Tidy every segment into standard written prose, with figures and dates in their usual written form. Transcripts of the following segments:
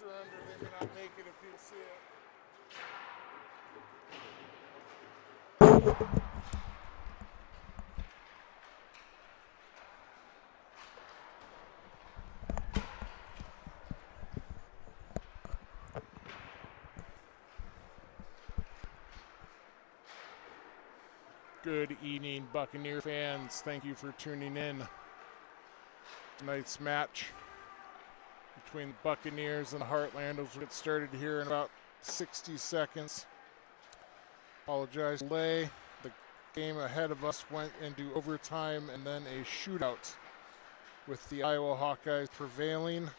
surrender. They may not make it if you see it. Good evening, Buccaneer fans. Thank you for tuning in. Tonight's match between the Buccaneers and the Heartlanders will get started here in about 60 seconds. Apologize for the delay. The game ahead of us went into overtime and then a shootout, with the Iowa Hawkeyes prevailing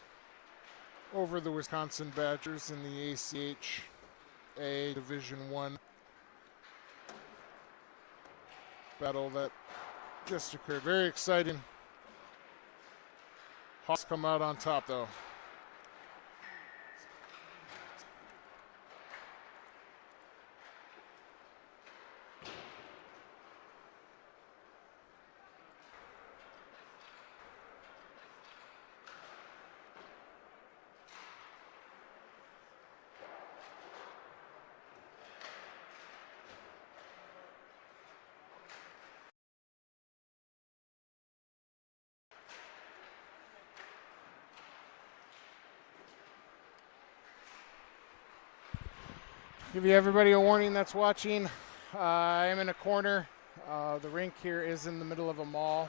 over the Wisconsin Badgers in the ACHA Division I battle that just occurred. Very exciting. Hawks come out on top, though. Give you everybody a warning that's watching. I am in a corner. The rink here is in the middle of a mall,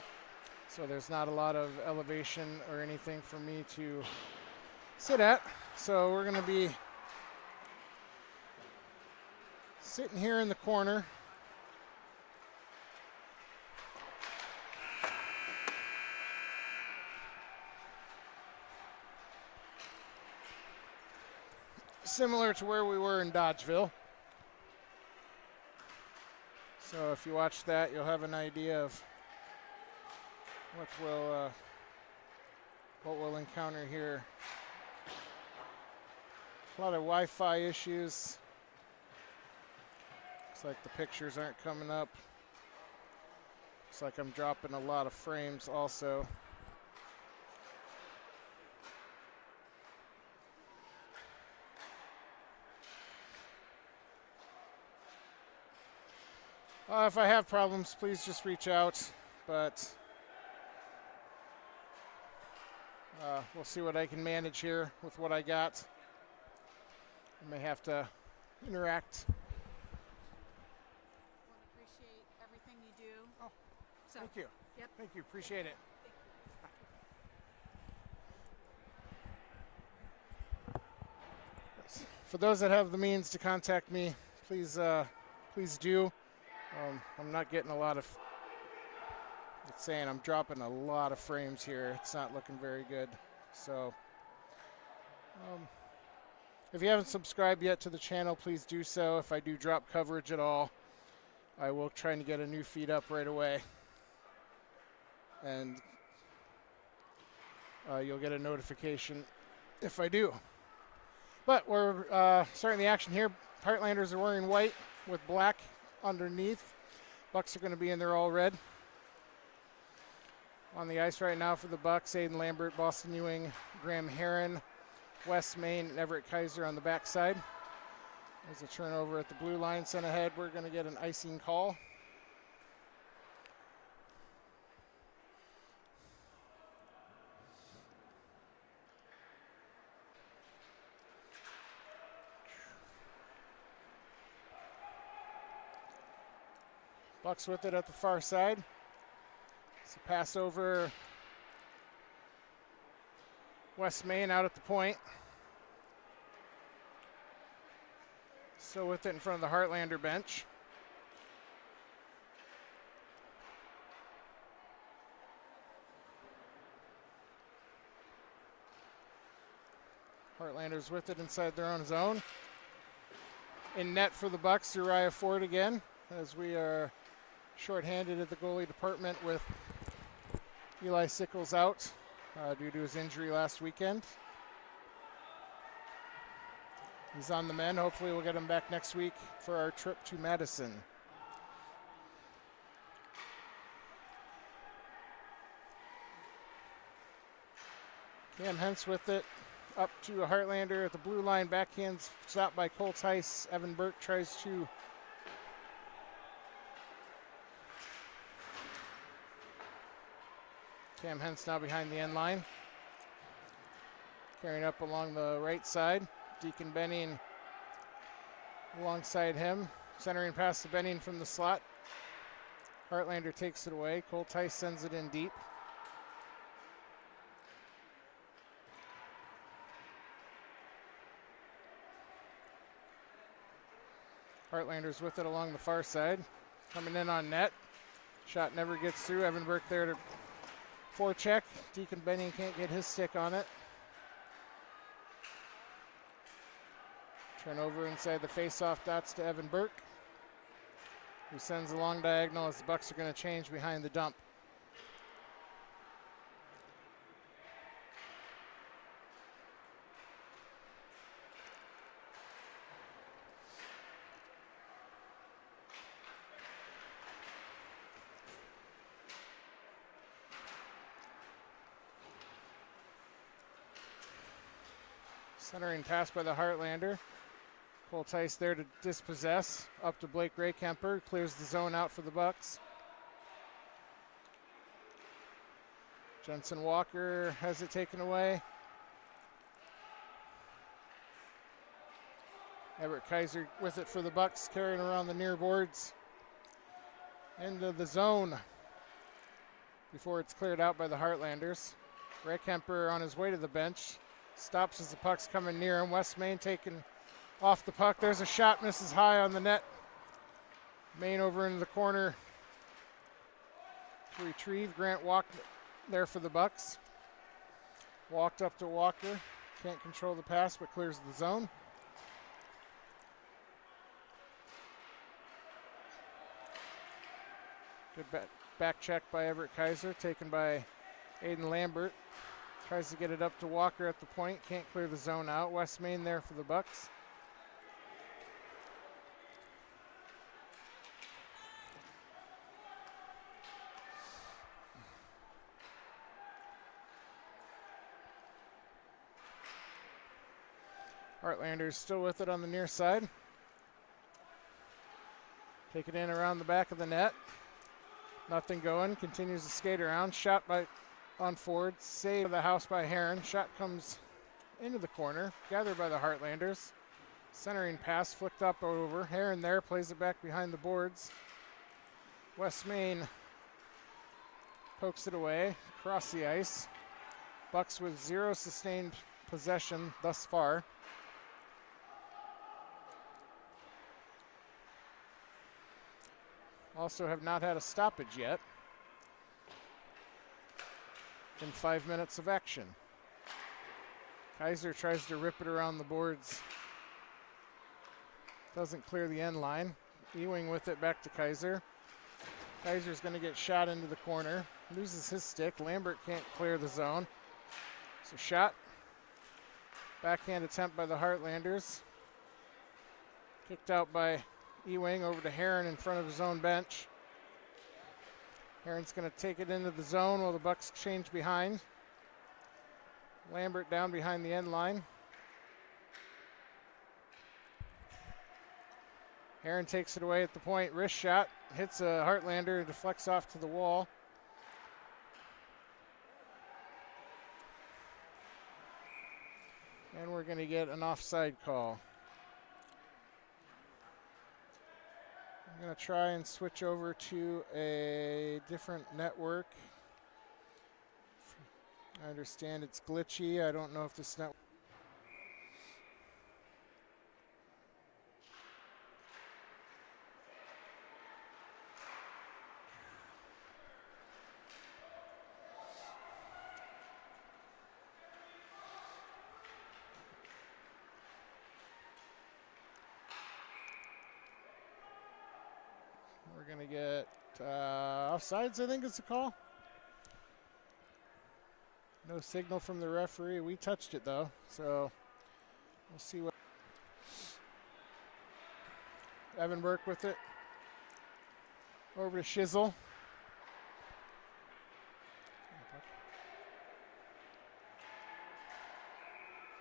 so there's not a lot of elevation or anything for me to sit at. So we're going to be sitting here in the corner. Similar to where we were in Dodgeville. So if you watch that, you'll have an idea of what we'll encounter here. A lot of Wi-Fi issues. Looks like the pictures aren't coming up. Looks like I'm dropping a lot of frames also. If I have problems, please just reach out, but we'll see what I can manage here with what I got. I may have to interact. Well, appreciate everything you do. Oh, so, thank you. Yep. Thank you, appreciate it. For those that have the means to contact me, please do. I'm not getting a lot of, it's saying I'm dropping a lot of frames here. It's not looking very good. So if you haven't subscribed yet to the channel, please do so. If I do drop coverage at all, I will try to get a new feed up right away. And you'll get a notification if I do. But we're starting the action here. Heartlanders are wearing white with black underneath. Bucs are going to be in there all red. On the ice right now for the Bucs, Aiden Lambert, Boston Ewing, Graham Herron, Wes Main, and Everett Kaiser on the backside. There's a turnover at the blue line. Sent ahead. We're going to get an icing call. Bucs with it at the far side. It's a pass over West Main out at the point. So with it in front of the Heartlander bench. Heartlanders with it inside their own zone. In net for the Bucs, Uriah Ford again, as we are shorthanded at the goalie department with Eli Sickles out due to his injury last weekend. He's on the mend. Hopefully we'll get him back next week for our trip to Madison. Cam Hentz with it up to a Heartlander at the blue line. Backhand stopped by Cole Tice. Evan Burke tries to Cam Hentz now behind the end line. Carrying up along the right side. Deacon Benning alongside him. Centering pass to Benning from the slot. Heartlander takes it away. Cole Tice sends it in deep. Heartlanders with it along the far side. Coming in on net. Shot never gets through. Evan Burke there to forecheck. Deacon Benning can't get his stick on it. Turnover inside the face-off dots to Evan Burke, who sends a long diagonal as the Bucs are going to change behind the dump. Centering pass by the Heartlander. Cole Tice there to dispossess. Up to Blake Raykemper. Clears the zone out for the Bucs. Jensen Walker has it taken away. Everett Kaiser with it for the Bucs, carrying around the near boards. Into the zone before it's cleared out by the Heartlanders. Raykemper on his way to the bench. Stops as the puck's coming near him. West Main taking off the puck. There's a shot, misses high on the net. Main over into the corner to retrieve. Grant walked there for the Bucs. Walked up to Walker. Can't control the pass, but clears the zone. Good back check by Everett Kaiser, taken by Aiden Lambert. Tries to get it up to Walker at the point. Can't clear the zone out. West Main there for the Bucs. Heartlanders still with it on the near side. Take it in around the back of the net. Nothing going. Continues to skate around. Shot by on forward. Save the house by Heron. Shot comes into the corner. Gathered by the Heartlanders. Centering pass flicked up over. Heron there. Plays it back behind the boards. West Main pokes it away. Across the ice. Bucs with 0 sustained possession thus far. Also have not had a stoppage yet in 5 minutes of action. Kaiser tries to rip it around the boards. Doesn't clear the end line. Ewing with it back to Kaiser. Kaiser's going to get shot into the corner. Loses his stick. Lambert can't clear the zone. So shot. Backhand attempt by the Heartlanders. Kicked out by Ewing over to Heron in front of his own bench. Heron's going to take it into the zone while the Bucs change behind. Lambert down behind the end line. Heron takes it away at the point. Wrist shot. Hits a Heartlander. Deflects off to the wall. And we're going to get an offside call. I'm going to try and switch over to a different network. I understand it's glitchy. I don't know if this network. We're going to get offsides, I think is the call. No signal from the referee. We touched it, though, so we'll see what. Evan Burke with it. Over to Shizzle.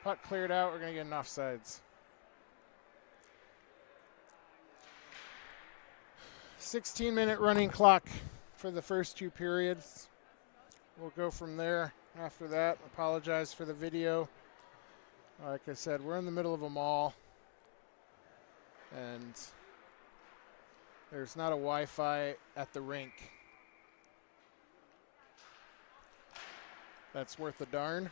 Puck cleared out. We're going to get an offsides. 16-minute running clock for the first two periods. We'll go from there after that. Apologize for the video. Like I said, we're in the middle of a mall, and there's not a Wi-Fi at the rink. That's worth a darn.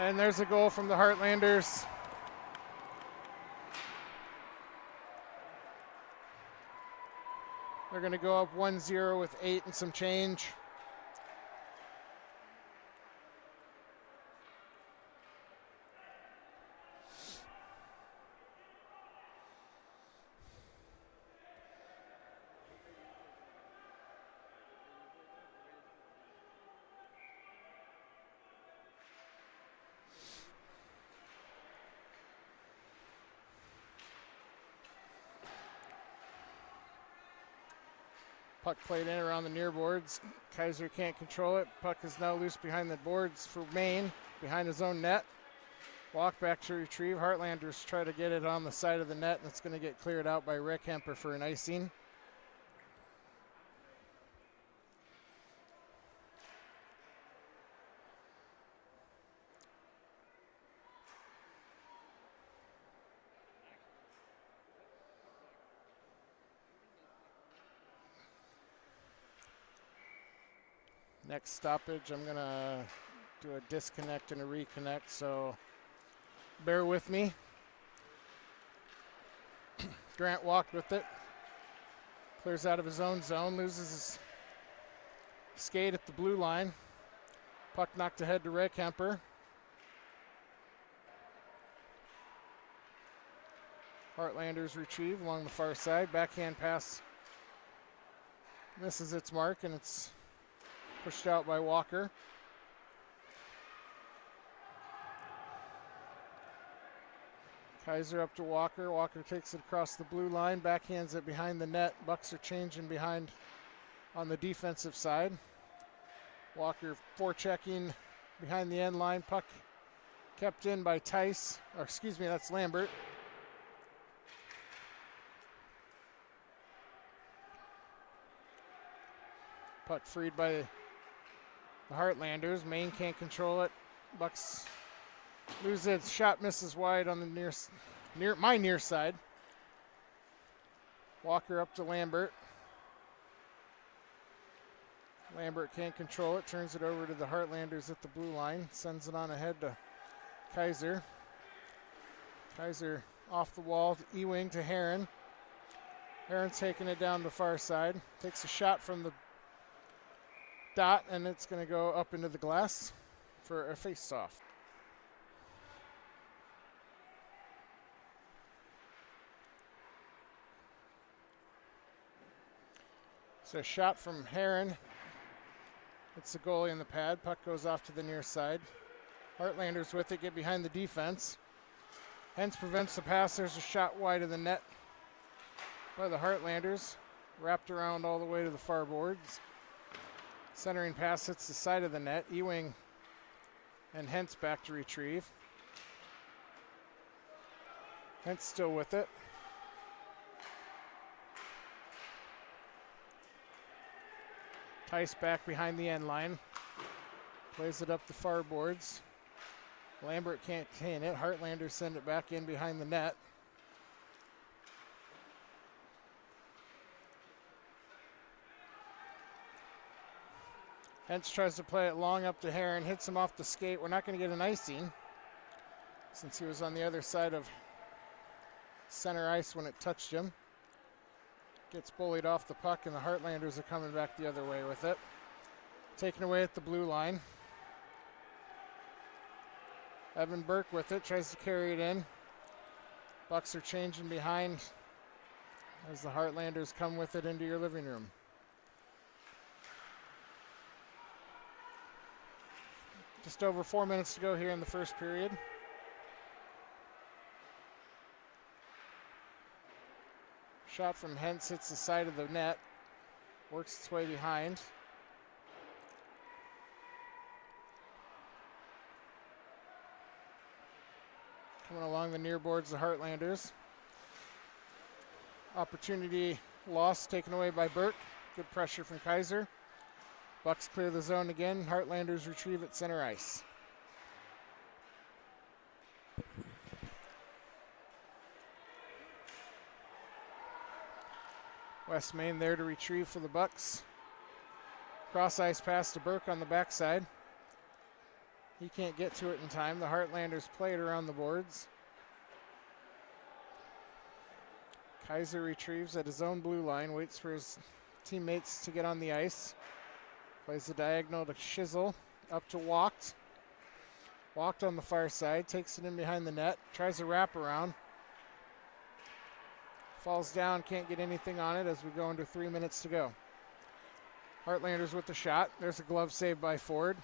And there's a goal from the Heartlanders. They're going to go up 1-0 with 8 and some change. Puck played in around the near boards. Kaiser can't control it. Puck is now loose behind the boards for Maine, behind his own net. Walk back to retrieve. Heartlanders try to get it on the side of the net, and it's going to get cleared out by Rick Hemper for an icing. Next stoppage, I'm going to do a disconnect and a reconnect, so bear with me. Grant walked with it. Clears out of his own zone, loses his skate at the blue line. Puck knocked ahead to Rick Hemper. Heartlanders retrieve along the far side. Backhand pass misses its mark, and it's pushed out by Walker. Kaiser up to Walker. Walker takes it across the blue line, backhands it behind the net. Bucs are changing behind on the defensive side. Walker forechecking behind the end line. Puck kept in by Tice, or excuse me, that's Lambert. Puck freed by the Heartlanders. Maine can't control it. Bucs lose it. Shot misses wide on the near side. Walker up to Lambert. Lambert can't control it. Turns it over to the Heartlanders at the blue line. Sends it on ahead to Kaiser. Kaiser off the wall to E-wing to Heron. Heron's taking it down the far side. Takes a shot from the dot, and it's going to go up into the glass for a face-off. So a shot from Heron. It's the goalie in the pad. Puck goes off to the near side. Heartlanders with it, get behind the defense. Hence prevents the pass. There's a shot wide of the net by the Heartlanders. Wrapped around all the way to the far boards. Centering pass hits the side of the net. Ewing and Hentz back to retrieve. Hentz still with it. Tice back behind the end line. Plays it up the far boards. Lambert can't contain it. Heartlanders send it back in behind the net. Hentz tries to play it long up to Heron, hits him off the skate. We're not going to get an icing since he was on the other side of center ice when it touched him. Gets bullied off the puck, and the Heartlanders are coming back the other way with it. Taken away at the blue line. Evan Burke with it, tries to carry it in. Bucs are changing behind as the Heartlanders come with it into your living room. Just over 4 minutes to go here in the first period. Shot from Hentz hits the side of the net. Works its way behind. Coming along the near boards, the Heartlanders. Opportunity lost, taken away by Burke. Good pressure from Kaiser. Bucs clear the zone again. Heartlanders retrieve at center ice. West Main there to retrieve for the Bucs. Cross ice pass to Burke on the backside. He can't get to it in time. The Heartlanders play it around the boards. Kaiser retrieves at his own blue line, waits for his teammates to get on the ice. Plays the diagonal to Shizzle, up to Walked. Walked on the far side, takes it in behind the net, tries a wraparound. Falls down, can't get anything on it as we go into 3 minutes to go. Heartlanders with the shot. There's a glove save by Ford.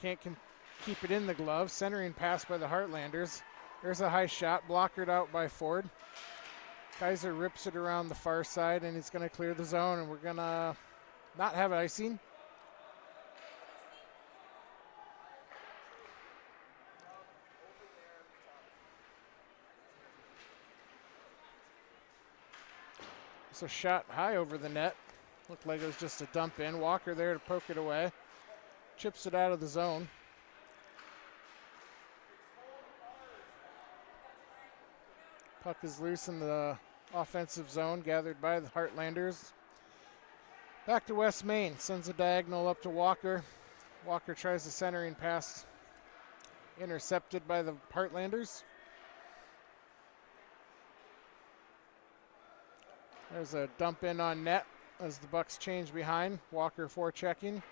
Can't keep it in the glove. Centering pass by the Heartlanders. There's a high shot, blockered out by Ford. Kaiser rips it around the far side, and he's going to clear the zone, and we're going to not have icing. It's a shot high over the net. Looked like it was just a dump in. Walker there to poke it away. Chips it out of the zone. Puck is loose in the offensive zone, gathered by the Heartlanders. Back to West Main, sends a diagonal up to Walker. Walker tries the centering pass, intercepted by the Heartlanders. There's a dump in on net as the Bucs change behind. Walker forechecking.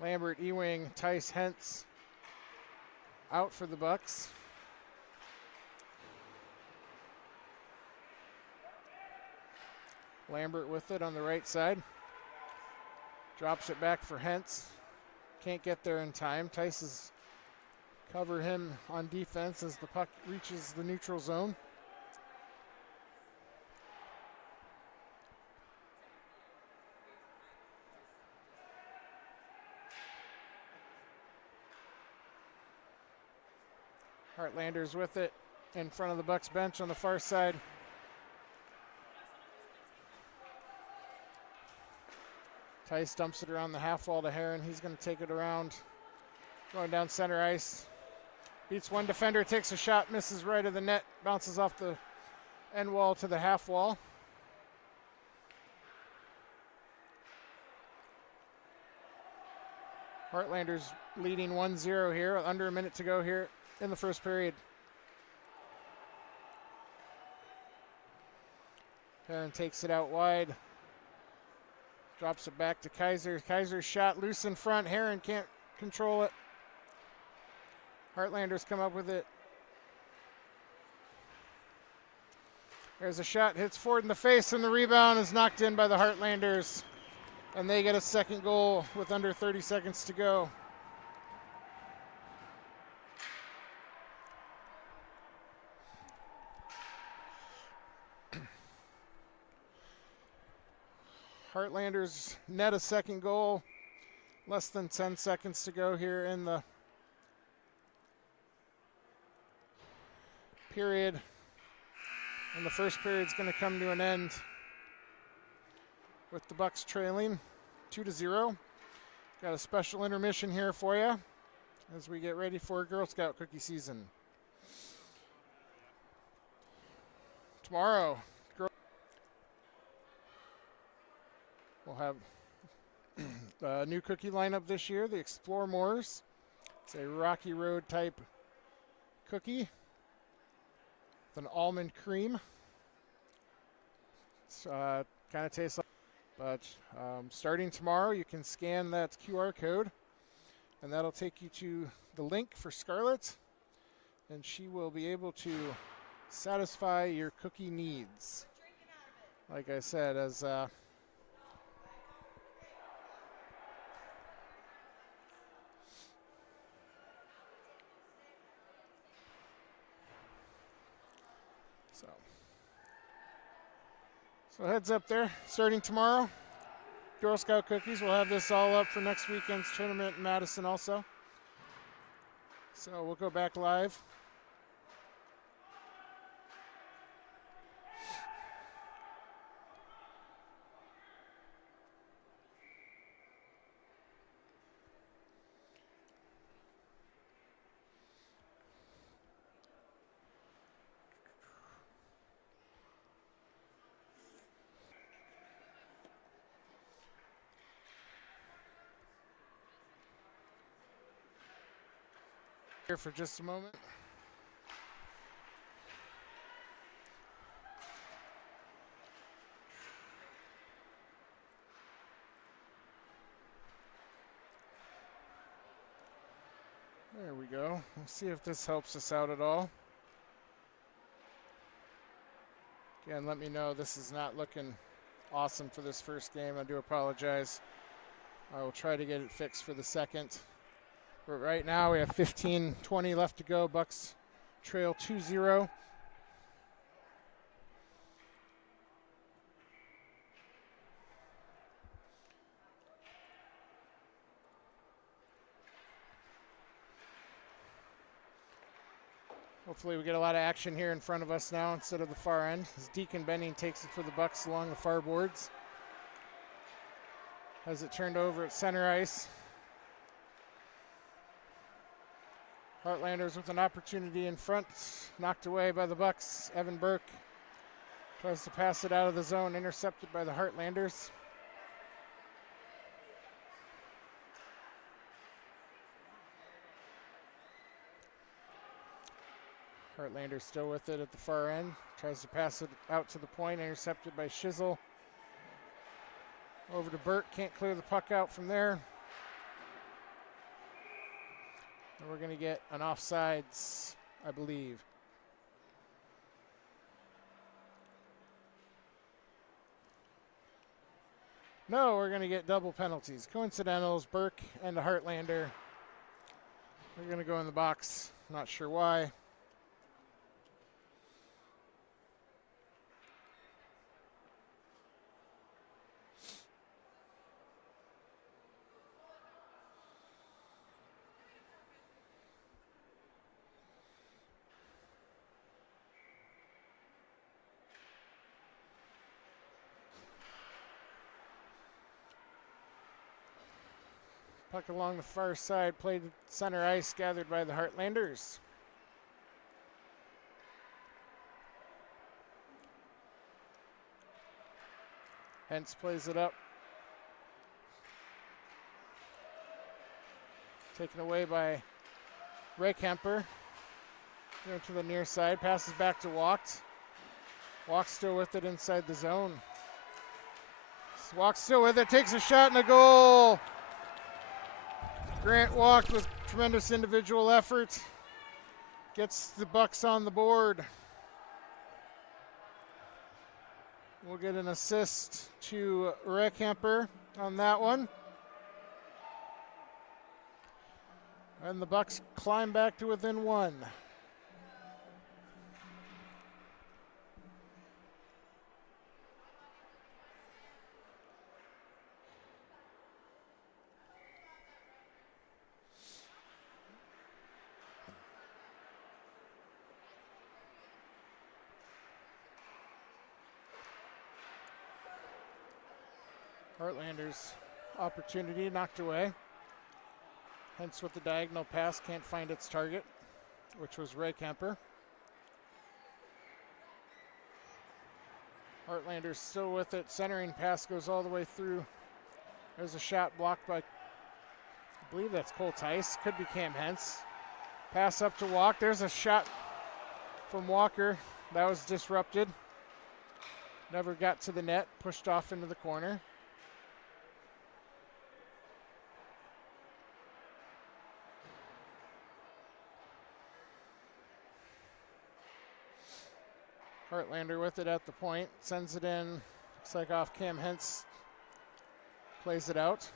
Lambert, Ewing, Tice, Hentz out for the Bucs. Lambert with it on the right side. Drops it back for Hentz. Can't get there in time. Tice's cover him on defense as the puck reaches the neutral zone. Heartlanders with it in front of the Bucs bench on the far side. Tice dumps it around the half wall to Heron. He's going to take it around. Going down center ice. Beats one defender, takes a shot, misses right of the net, bounces off the end wall to the half wall. Heartlanders leading 1-0 here, under a minute to go here in the first period. Heron takes it out wide. Drops it back to Kaiser. Kaiser's shot loose in front. Heron can't control it. Heartlanders come up with it. There's a shot, hits Ford in the face, and the rebound is knocked in by the Heartlanders. And they get a second goal with under 30 seconds to go. Heartlanders net a second goal. Less than 10 seconds to go here in the period. And the first period's going to come to an end with the Bucs trailing 2-0. Got a special intermission here for you as we get ready for Girl Scout cookie season. Tomorrow, we'll have a new cookie lineup this year, the Explore Moors. It's a Rocky Road type cookie with an almond cream. It's kind of tastes like, but starting tomorrow, you can scan that QR code, and that'll take you to the link for Scarlett, and she will be able to satisfy your cookie needs. Like I said, as So heads up there, starting tomorrow, Girl Scout cookies. We'll have this all up for next weekend's tournament in Madison also. So we'll go back live Here for just a moment. There we go. We'll see if this helps us out at all. Again, let me know this is not looking awesome for this first game. I do apologize. I will try to get it fixed for the second. But right now we have 15:20 left to go. Bucs trail 2-0. Hopefully we get a lot of action here in front of us now instead of the far end, as Deacon Benning takes it for the Bucs along the far boards. Has it turned over at center ice. Heartlanders with an opportunity in front, knocked away by the Bucs. Evan Burke tries to pass it out of the zone, intercepted by the Heartlanders. Heartlanders still with it at the far end. Tries to pass it out to the point, intercepted by Shizzle. Over to Burke, can't clear the puck out from there. And we're going to get an offsides, I believe. No, we're going to get double penalties. Coincidentals, Burke and the Heartlander. They're going to go in the box. Not sure why. Puck along the far side, played center ice, gathered by the Heartlanders. Hence plays it up. Taken away by Ray Kemper. Going to the near side, passes back to Walkt. Walkt still with it inside the zone. Walkt still with it, takes a shot and a goal. Grant Walkt with tremendous individual effort. Gets the Bucs on the board. We'll get an assist to Ray Kemper on that one. And the Bucs climb back to within one. Heartlanders opportunity knocked away. Hence with the diagonal pass, can't find its target, which was Ray Kemper. Heartlanders still with it. Centering pass goes all the way through. There's a shot blocked by, I believe that's Cole Tice. Could be Cam Hentz. Pass up to Walk. There's a shot from Walker. That was disrupted. Never got to the net. Pushed off into the corner. Heartlander with it at the point, sends it in, looks like off Cam Hentz, plays it out.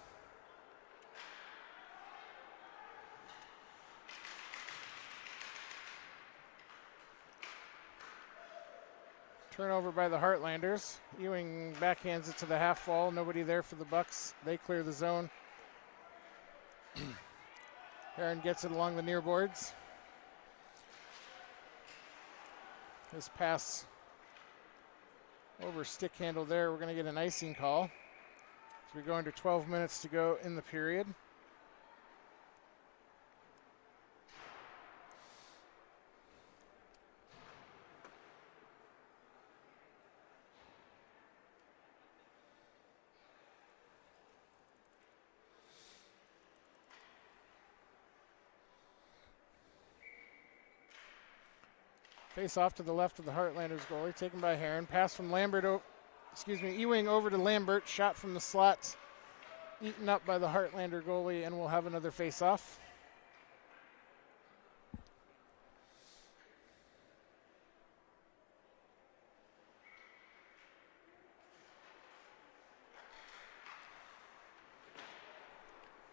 Turnover by the Heartlanders. Ewing backhands it to the half wall, nobody there for the Bucs. They clear the zone. Heron gets it along the near boards. His pass over stick handle there. We're going to get an icing call. So we go under 12 minutes to go in the period. Face off to the left of the Heartlanders goalie, taken by Heron. Pass from Ewing over to Lambert. Shot from the slot, eaten up by the Heartlander goalie, and we'll have another face off.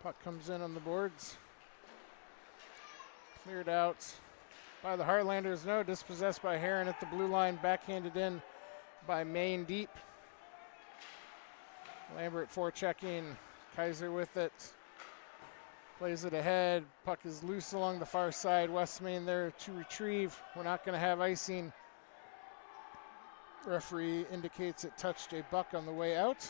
Puck comes in on the boards. Cleared out by the Heartlanders. No, dispossessed by Heron at the blue line. Backhanded in by Maine deep. Lambert forechecking. Kaiser with it. Plays it ahead. Puck is loose along the far side. West Maine there to retrieve. We're not going to have icing. Referee indicates it touched a buck on the way out.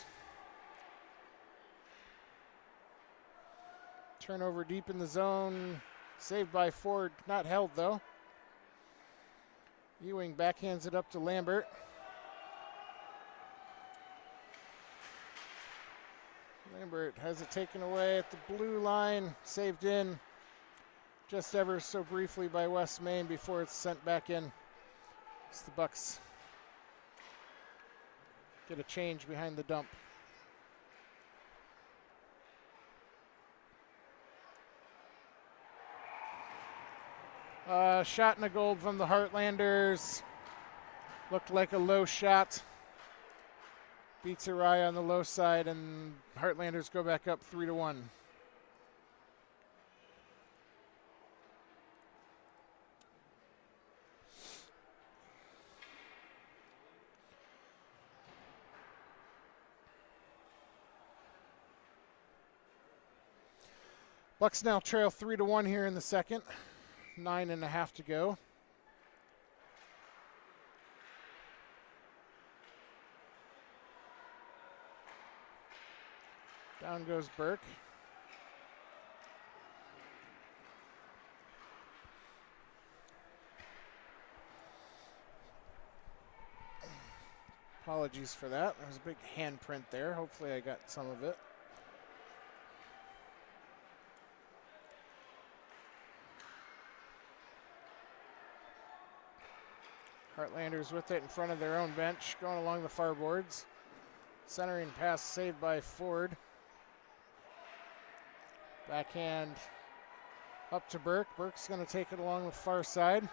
Turnover deep in the zone. Saved by Ford. Not held though. Ewing backhands it up to Lambert. Lambert has it taken away at the blue line. Saved in just ever so briefly by West Maine before it's sent back in. It's the Bucs get a change behind the dump. Shot and a goal from the Heartlanders. Looked like a low shot. Beats Araya on the low side, and Heartlanders go back up 3-1. Bucs now trail 3-1 here in the second. 9.5 to go. Down goes Burke. Apologies for that. There's a big handprint there. Hopefully I got some of it. Heartlanders with it in front of their own bench, going along the far boards. Centering pass saved by Ford. Backhand up to Burke. Burke's going to take it along the far side.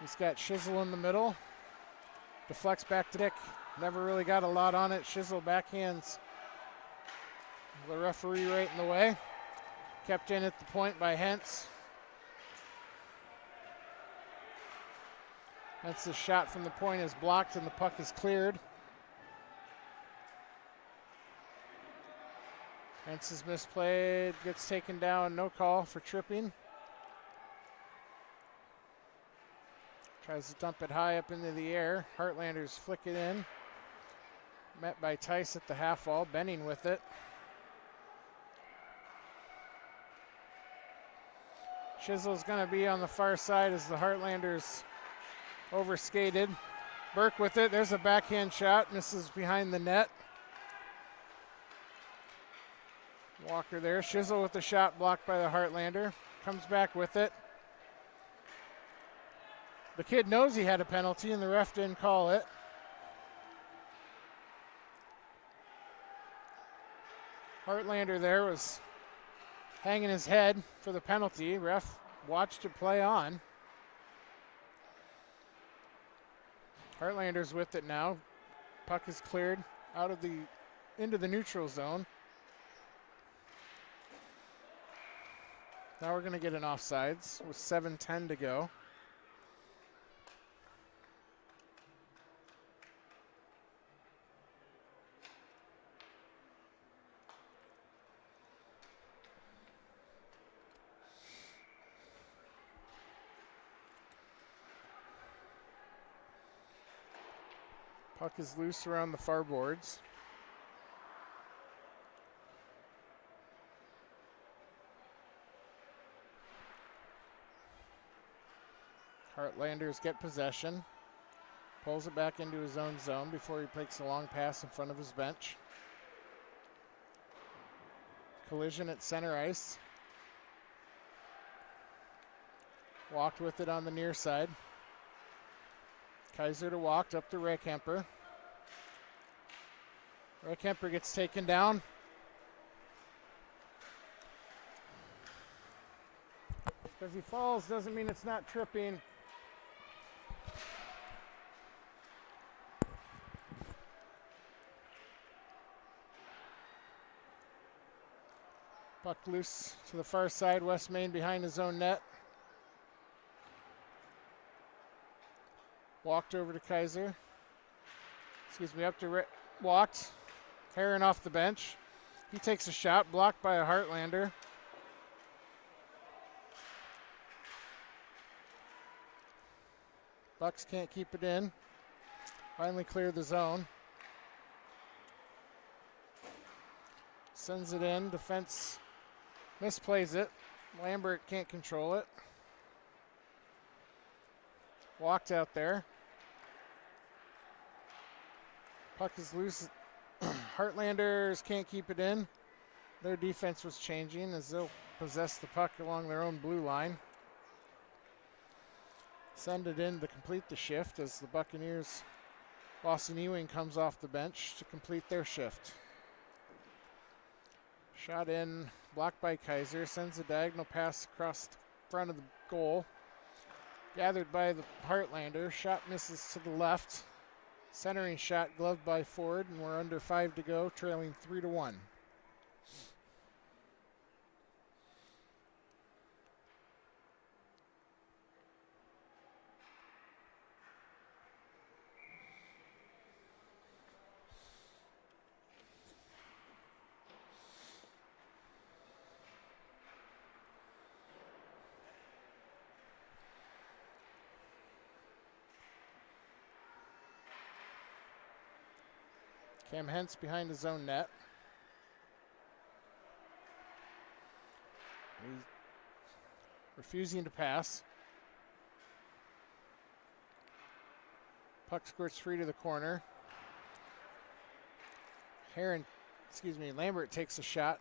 He's got Shizzle in the middle. Deflects back to Dick. Never really got a lot on it. Shizzle backhands the referee right in the way. Kept in at the point by Hentz. That's the shot from the point is blocked and the puck is cleared. Hentz is misplayed, gets taken down, no call for tripping. Tries to dump it high up into the air. Heartlanders flick it in. Met by Tice at the half wall, Benning with it. Shizzle's gonna be on the far side as the Heartlanders overskated. Burke with it. There's a backhand shot. Misses behind the net. Walker there. Shizzle with the shot blocked by the Heartlander. Comes back with it. The kid knows he had a penalty and the ref didn't call it. Heartlander there was hanging his head for the penalty. Ref watched it play on. Heartlanders with it now. Puck is cleared out of into the neutral zone. Now we're going to get an offsides with 7:10 to go. Puck is loose around the far boards. Heartlanders get possession. Pulls it back into his own zone before he takes a long pass in front of his bench. Collision at center ice. Walked with it on the near side. Kaiser to walk up to Reckhemper. Reckhemper gets taken down. Because he falls doesn't mean it's not tripping. Puck loose to the far side. West Main behind his own net. Walked over to Kaiser. Up to walked. Herron off the bench. He takes a shot, blocked by a Heartlander. Bucs can't keep it in. Finally clear the zone. Sends it in. Defense misplays it. Lambert can't control it. Walked out there. Puck is loose. Heartlanders can't keep it in. Their defense was changing as they'll possess the puck along their own blue line. Send it in to complete the shift as the Buccaneers, Boston Ewing comes off the bench to complete their shift. Shot in, blocked by Kaiser, sends a diagonal pass across the front of the goal. Gathered by the Heartlander, shot misses to the left. Centering shot gloved by Ford, and we're under 5 to go, trailing 3-1. Cam Hentz behind his own net. He's refusing to pass. Puck squirts free to the corner. Lambert takes a shot.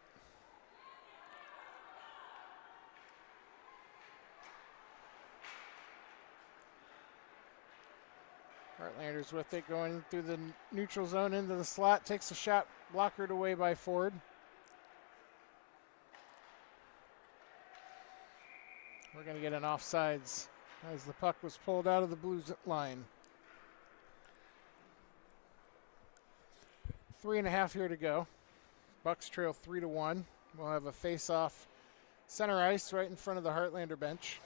Heartlanders with it, going through the neutral zone into the slot, takes a shot, blockered away by Ford. We're going to get an offsides as the puck was pulled out of the blue line. 3.5 here to go. Bucs trail 3-1. We'll have a face-off center ice right in front of the Heartlander bench.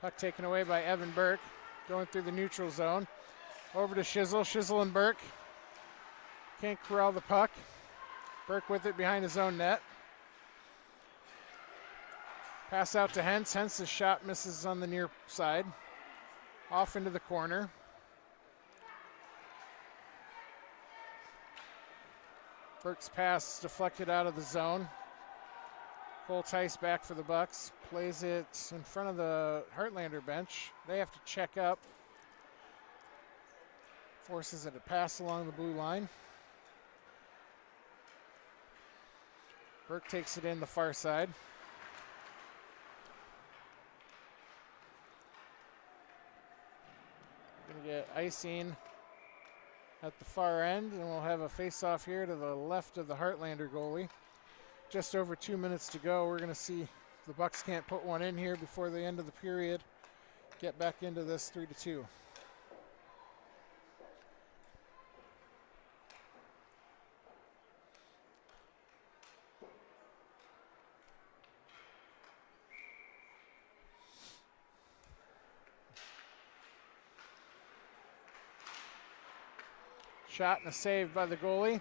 Puck taken away by Evan Burke, going through the neutral zone. Over to Shizzle. Shizzle and Burke can't corral the puck. Burke with it behind his own net. Pass out to Hentz. Hentz's shot misses on the near side. Off into the corner. Burke's pass deflected out of the zone. Cole Tice back for the Bucs. Plays it in front of the Heartlander bench. They have to check up. Forces it to pass along the blue line. Burke takes it in the far side. Gonna get icing at the far end, and we'll have a face-off here to the left of the Heartlander goalie. Just over 2 minutes to go. We're going to see if the Bucs can't put one in here before the end of the period. Get back into this 3-2. Shot and a save by the goalie.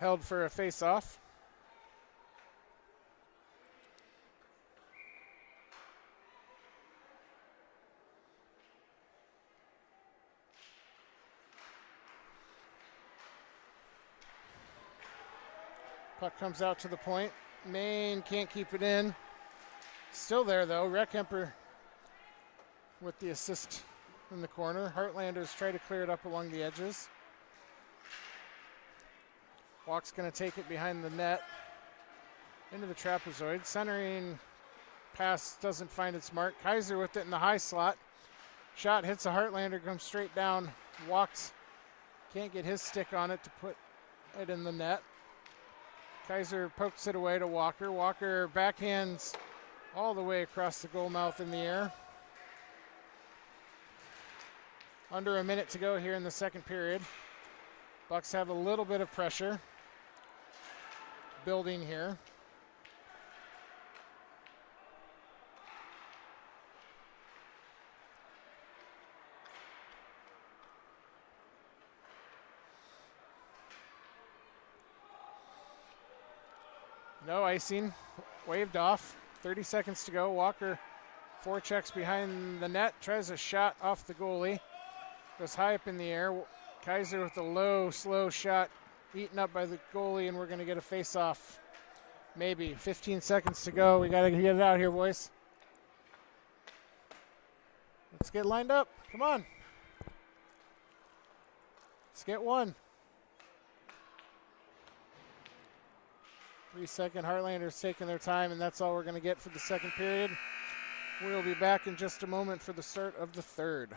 Held for a face-off. Puck comes out to the point. Maine can't keep it in. Still there though. Reckhemper with the assist in the corner. Heartlanders try to clear it up along the edges. Walk's going to take it behind the net into the trapezoid. Centering pass doesn't find its mark. Kaiser with it in the high slot. Shot hits a Heartlander, comes straight down. Walks, can't get his stick on it to put it in the net. Kaiser pokes it away to Walker. Walker backhands all the way across the goal mouth in the air. Under a minute to go here in the second period. Bucs have a little bit of pressure building here. No icing, waved off. 30 seconds to go. Walker forechecks behind the net, tries a shot off the goalie. Goes high up in the air. Kaiser with a low, slow shot, eaten up by the goalie, and we're going to get a face-off. Maybe. 15 seconds to go. We got to get it out here, boys. Let's get lined up. Come on. Let's get one. 3-second. Heartlanders taking their time, and that's all we're going to get for the second period. We'll be back in just a moment for the start of the third.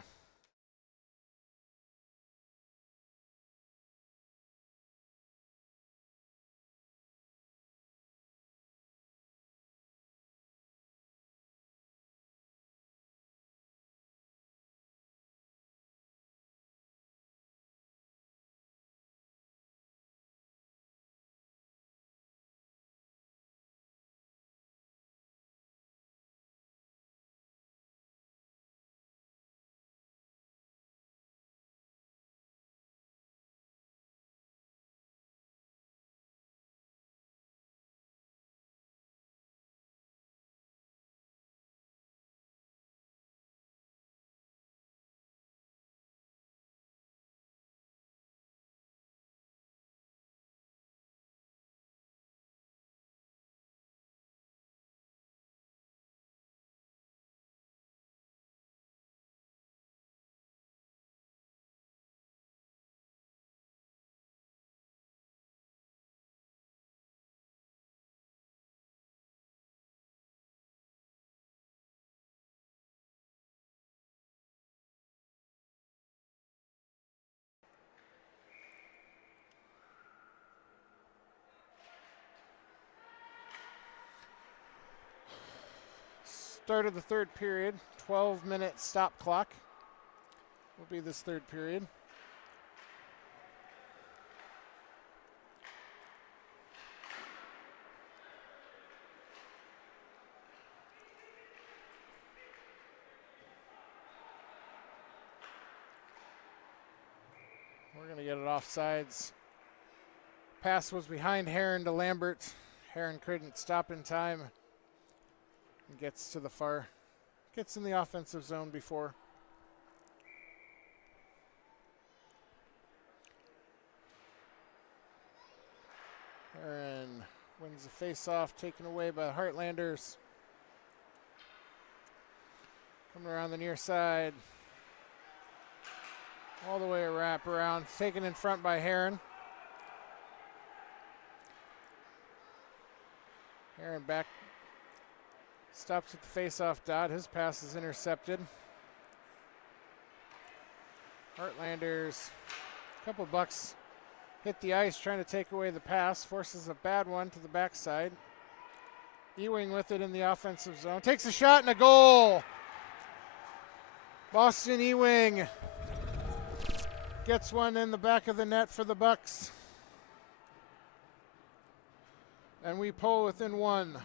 Start of the third period, 12-minute stop clock will be this third period. We're going to get it offsides. Pass was behind Heron to Lambert. Heron couldn't stop in time. Gets to the far, gets in the offensive zone before. Heron wins the face-off, taken away by the Heartlanders. Coming around the near side. All the way a wrap around, taken in front by Heron. Heron back. Stops at the face-off dot. His pass is intercepted. Heartlanders, a couple Bucs hit the ice trying to take away the pass. Forces a bad one to the backside. Ewing with it in the offensive zone. Takes a shot and a goal. Boston Ewing gets one in the back of the net for the Bucs. And we pull within one.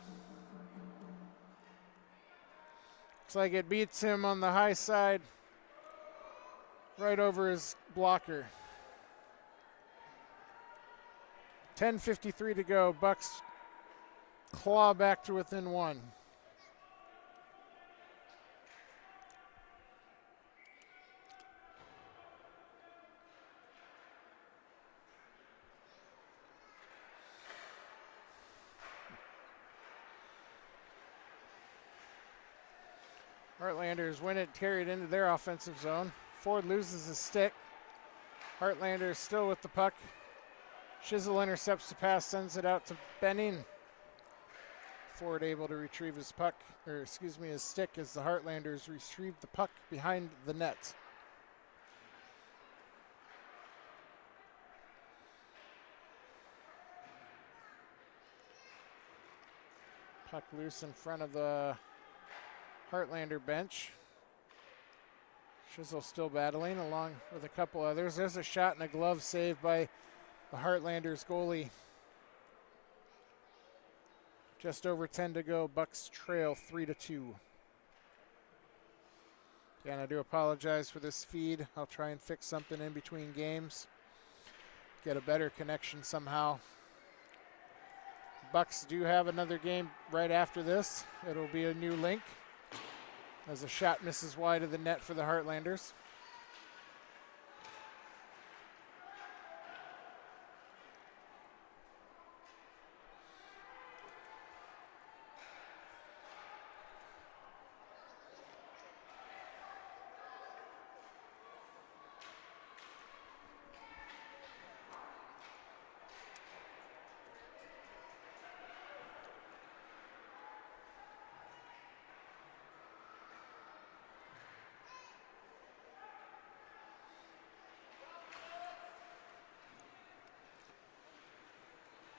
Looks like it beats him on the high side, right over his blocker. 10:53 to go. Bucs claw back to within one. Heartlanders win it, carried into their offensive zone. Ford loses his stick. Heartlanders still with the puck. Shizzle intercepts the pass, sends it out to Benning. Ford able to retrieve his puck, or excuse me, his stick as the Heartlanders retrieve the puck behind the net. Puck loose in front of the Heartlander bench. Shizzle still battling along with a couple others. There's a shot and a glove save by the Heartlanders goalie. Just over 10 to go. Bucs trail 3-2. Again, I do apologize for this feed. I'll try and fix something in between games. Get a better connection somehow. Bucs do have another game right after this. It'll be a new link as a shot misses wide of the net for the Heartlanders.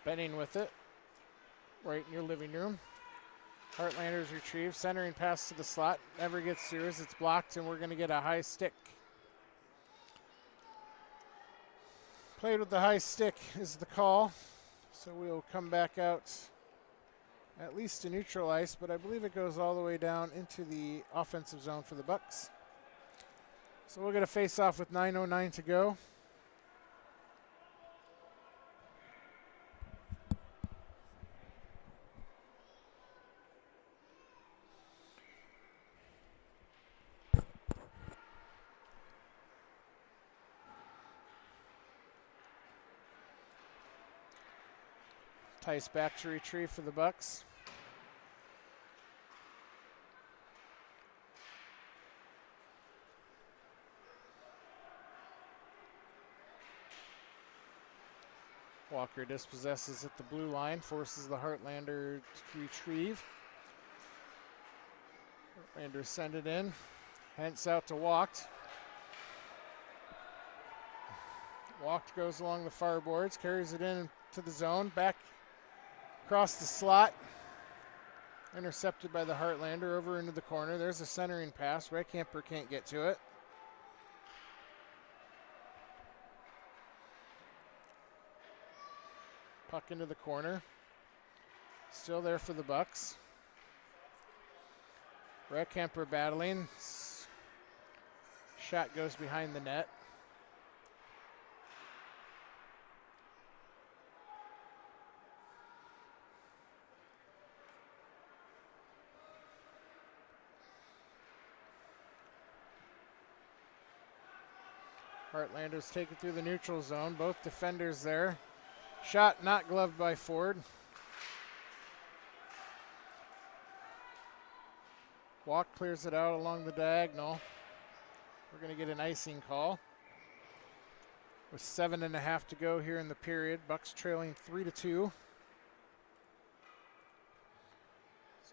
Benning with it, right in your living room. Heartlanders retrieve, centering pass to the slot, never gets through as it's blocked, and we're going to get a high stick. Played with the high stick is the call, so we'll come back out at least to neutral ice, but I believe it goes all the way down into the offensive zone for the Bucs. So we'll get a face-off with 9:09 to go. Tice back to retrieve for the Bucs. Walker dispossesses at the blue line, forces the Heartlander to retrieve. Heartlanders send it in, hence out to Walked. Walked goes along the far boards, carries it in to the zone, back across the slot. Intercepted by the Heartlander over into the corner. There's a centering pass. Redcamper can't get to it. Puck into the corner. Still there for the Bucs. Redcamper battling. Shot goes behind the net. Heartlanders take it through the neutral zone. Both defenders there. Shot not gloved by Ford. Walk clears it out along the diagonal. We're going to get an icing call. With 7.5 to go here in the period. Bucs trailing 3-2. So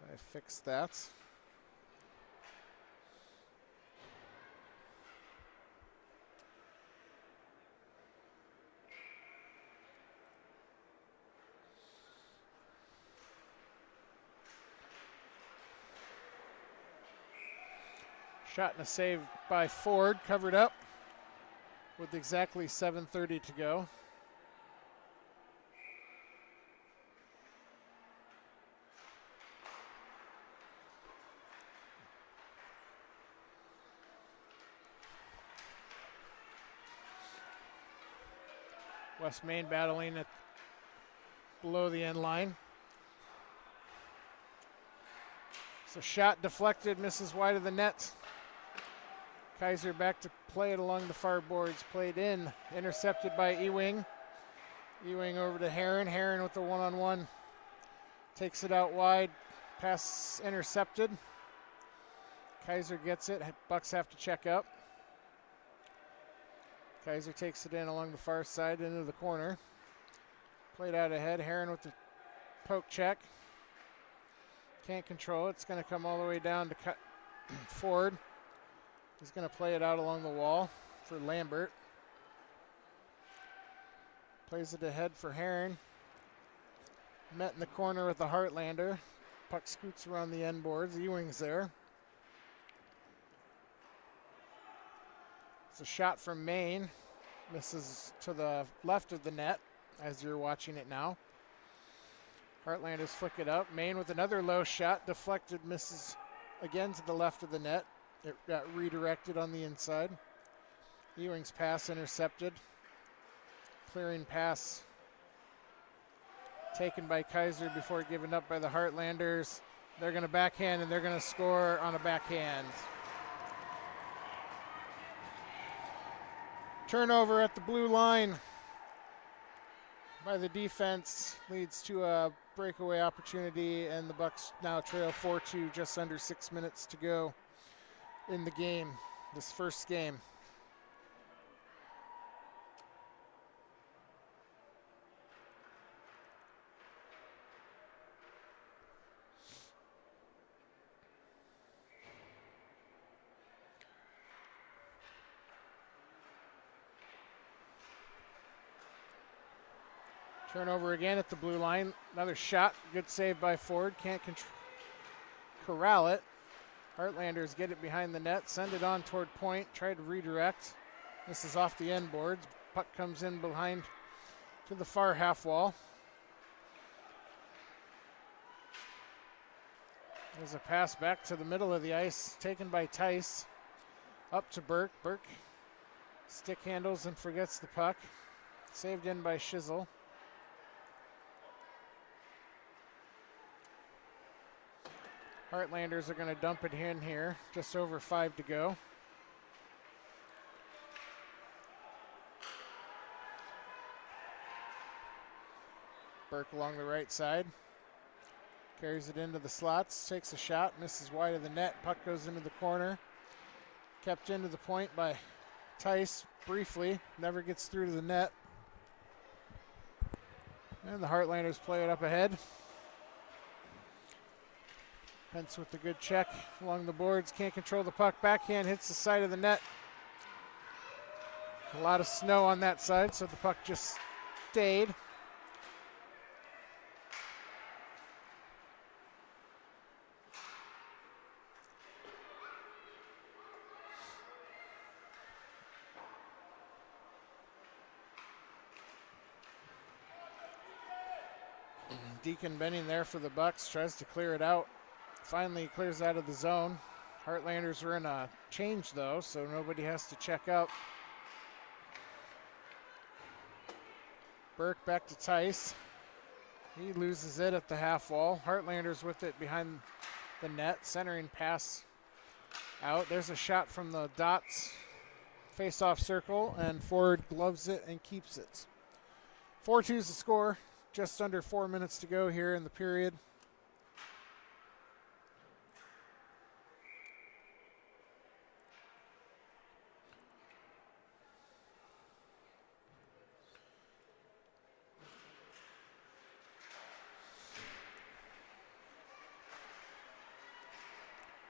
I fixed that. Shot and a save by Ford, covered up with exactly 7:30 to go. West Main battling at below the end line. So shot deflected, misses wide of the net. Kaiser back to play it along the far boards. Played in, intercepted by Ewing. Ewing over to Heron. Heron with the one-on-one. Takes it out wide. Pass intercepted. Kaiser gets it. Bucs have to check up. Kaiser takes it in along the far side into the corner. Played out ahead. Heron with the poke check. Can't control it. It's going to come all the way down to Ford. He's going to play it out along the wall for Lambert. Plays it ahead for Heron. Met in the corner with the Heartlander. Puck scoots around the end boards. Ewing's there. It's a shot from Maine. Misses to the left of the net as you're watching it now. Heartlanders flick it up. Maine with another low shot. Deflected, misses again to the left of the net. It got redirected on the inside. Ewing's pass intercepted. Clearing pass taken by Kaiser before given up by the Heartlanders. They're going to backhand and they're going to score on a backhand. Turnover at the blue line by the defense leads to a breakaway opportunity, and the Bucs now trail 4-2, just under 6 minutes to go in the game, this first game. Turnover again at the blue line. Another shot. Good save by Ford. Can't corral it. Heartlanders get it behind the net. Send it on toward point. Try to redirect. This is off the end boards. Puck comes in behind to the far half wall. There's a pass back to the middle of the ice. Taken by Tice. Up to Burke. Burke stick handles and forgets the puck. Saved in by Shizzle. Heartlanders are going to dump it in here. Just over 5 to go. Burke along the right side. Carries it into the slots. Takes a shot. Misses wide of the net. Puck goes into the corner. Kept into the point by Tice briefly. Never gets through to the net. And the Heartlanders play it up ahead. Pence with the good check along the boards. Can't control the puck. Backhand hits the side of the net. A lot of snow on that side, so the puck just stayed. Deacon Benning there for the Bucs. Tries to clear it out. Finally clears out of the zone. Heartlanders are in a change though, so nobody has to check up. Burke back to Tice. He loses it at the half wall. Heartlanders with it behind the net. Centering pass out. There's a shot from the dots. Face-off circle, and Ford gloves it and keeps it. 4-2 is the score. Just under 4 minutes to go here in the period.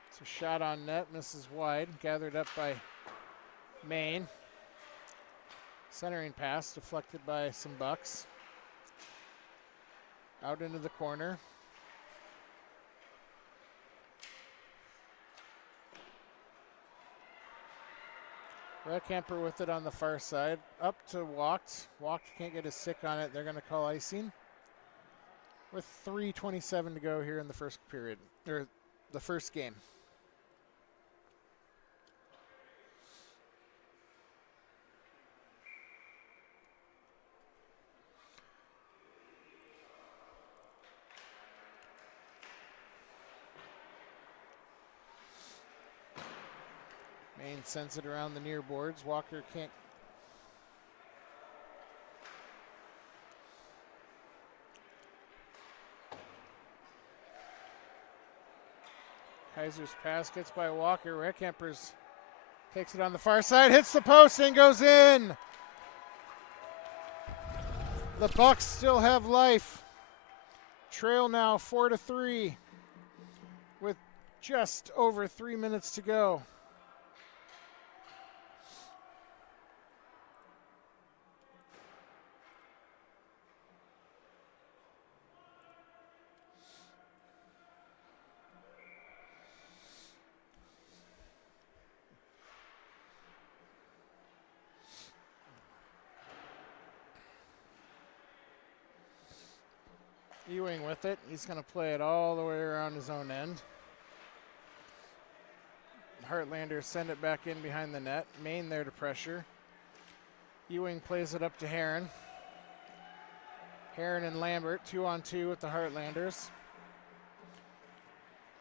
It's a shot on net, misses wide, gathered up by Maine. Centering pass deflected by some Bucs. Out into the corner. Recamper with it on the far side. Up to Walked. Walked can't get his stick on it. They're going to call icing. With 3:27 to go here in the first period, or the first game. Maine sends it around the near boards. Walker can't. Kaiser's pass gets by Walker. Reckampers takes it on the far side, hits the post and goes in. The Bucs still have life. Trail now 4-3 with just over 3 minutes to go. Ewing with it. He's going to play it all the way around his own end. Heartlanders send it back in behind the net. Main there to pressure. Ewing plays it up to Heron. Heron and Lambert 2-on-2 with the Heartlanders.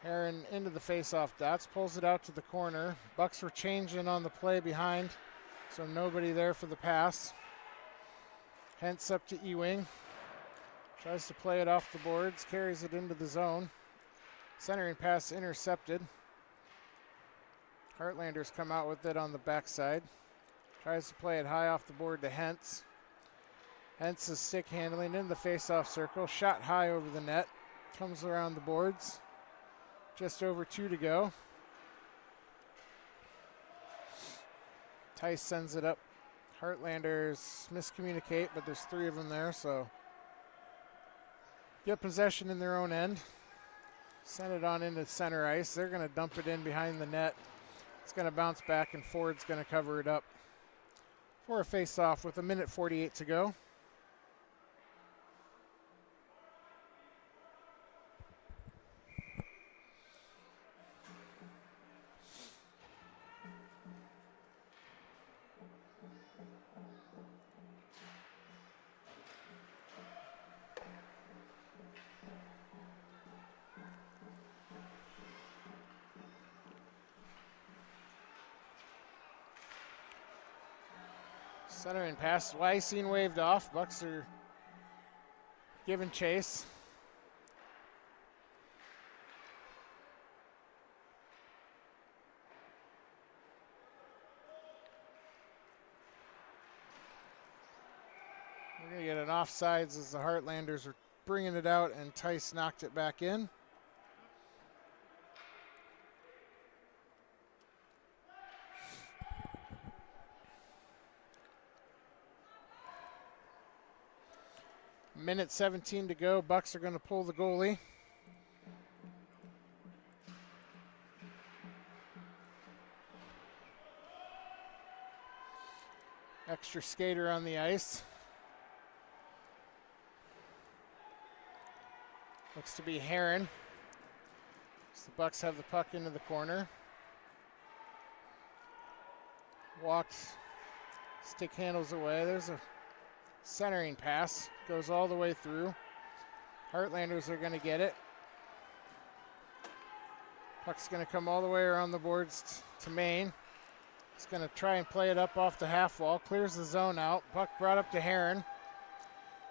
Heron into the face-off dots, pulls it out to the corner. Bucs were changing on the play behind, so nobody there for the pass. Hence up to Ewing. Tries to play it off the boards, carries it into the zone. Centering pass intercepted. Heartlanders come out with it on the backside. Tries to play it high off the board to Hentz. Hentz's stick handling in the face-off circle. Shot high over the net. Comes around the boards. Just over 2 to go. Tice sends it up. Heartlanders miscommunicate, but there's 3 of them there, so get possession in their own end. Send it on into center ice. They're going to dump it in behind the net. It's going to bounce back, and Ford's going to cover it up for a face-off with 1:48 to go. Centering pass, Lysine waved off. Bucs are giving chase. We're going to get an offsides as the Heartlanders are bringing it out, and Tice knocked it back in. Minute 17 to go. Bucs are going to pull the goalie. Extra skater on the ice. Looks to be Heron. So the Bucs have the puck into the corner. Walks, stick handles away. There's a centering pass. Goes all the way through. Heartlanders are going to get it. Puck's going to come all the way around the boards to Maine. He's going to try and play it up off the half wall. Clears the zone out. Puck brought up to Heron.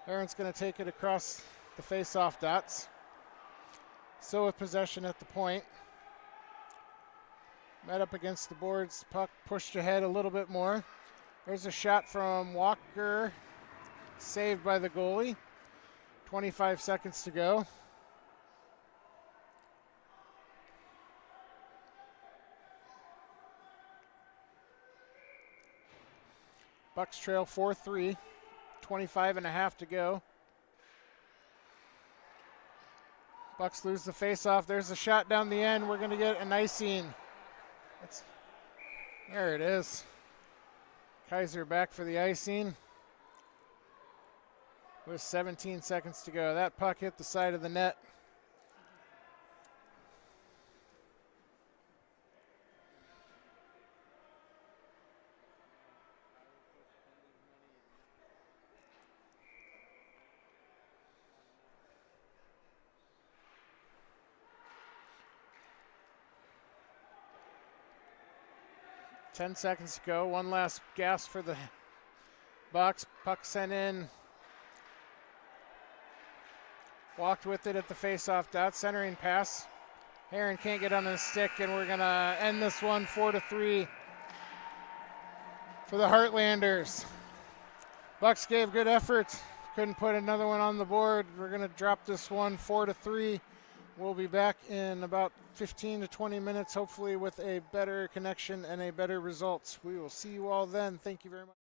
Heron's going to take it across the face-off dots. Still with possession at the point. Met up against the boards. Puck pushed ahead a little bit more. There's a shot from Walker. Saved by the goalie. 25 seconds to go. Bucs trail 4-3. 25.5 to go. Bucs lose the face-off. There's a shot down the end. We're going to get an icing. There it is. Kaiser back for the icing. With 17 seconds to go. That puck hit the side of the net. Ten seconds to go. One last gas for the Bucs. Puck sent in. Walked with it at the face-off dot. Centering pass. Heron can't get on his stick, and we're going to end this one 4-3 for the Heartlanders. Bucs gave good effort couldn't put another one on the board. We're going to drop this one 4-3. We'll be back in about 15 to 20 minutes, hopefully with a better connection and a better results. We will see you all then. Thank you very much.